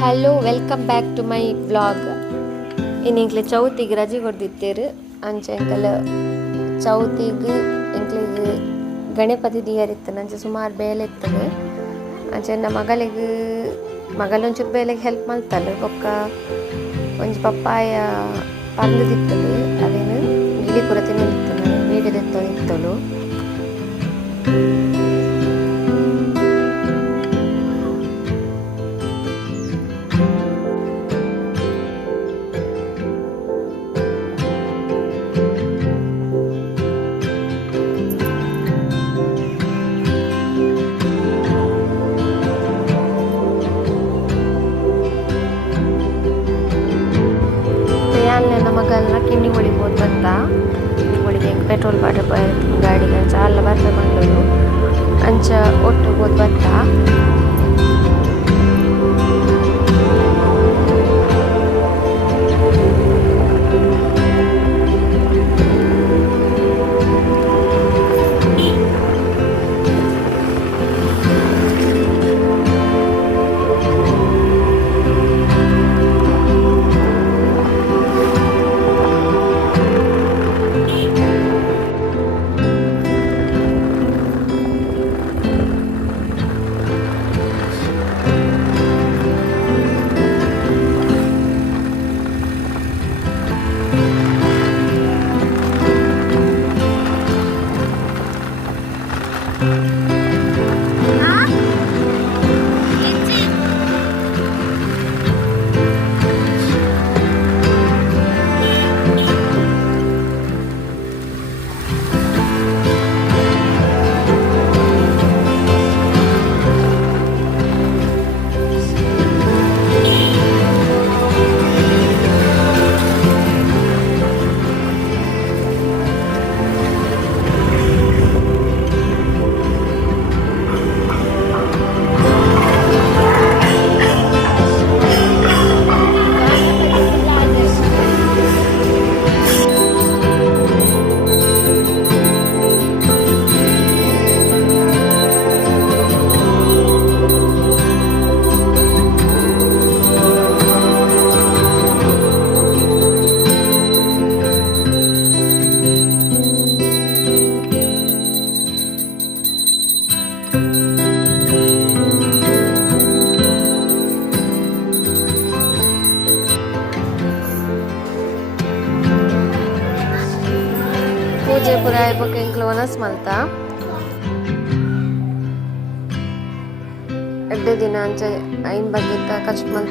Hello welcome back to my vlog. ಇನ್ನೆಂಕ್ಲೆ ಚೌತಿಗೆ ರಜೆ ಕೊಡ್ದಿತ್ತೇರು ಅಂಚೆ ಎಂಕಲ್ ಚೌತಿಗೆ ಎಂಕ್ಲಿಗೆ ಗಣಪತಿ ದಿಯರ್ ಇತ್ತು ಅಂಚೆ ಸುಮಾರು ಬೇಲೆ ಇರ್ತದೆ ಅಂಚೆ ನನ್ನ ಮಗಳೊಂಚೂರು ಬೇಲೆಗೆ ಹೆಲ್ಪ್ ಮಾಡ್ತಾಳೆ. ಬೊಕ್ಕ ಒಂಜಿ ಪಪ್ಪಾಯ ಪಂದದಿತ್ತಲು ಅದೇನು ಗಿಡಿ ಪೂರ ತಿನ್ನಿತ್ತು ನಾನು ವೀಡಿಯೋದೆತ್ತೋ ಇತ್ತಲು. ನನ್ನ ಮಗಲ್ನ ಕಿನ್ನಿ ಹೊಡಿಬೋದು ಬರ್ತಾ ಕಿನ್ನಿ ಹೊಡಿಗೆ ಹೆಂಗೆ ಪೆಟ್ರೋಲ್ ಬಾಟಲ್ ಗಾಡಿಗೆ ಅಂಚ ಅಲ್ಲ ಬರ್ತಾ ಮಂಗಳೂರು ಅಂಚ ಒಟ್ಟು ಹೋದ್ ಬರ್ತಾ ಪೂಜೆ ಪುರ ಆಯ್ಬೇಕು ಎಂಕ್ಲು ಒನಸ್ ಮಲ್ತ ಎಡ್ಡೆ ದಿನ ಅಂಚೆ ಐನ್ ಬಗ್ಗೆ ಖರ್ಚು ಮಲ್ತ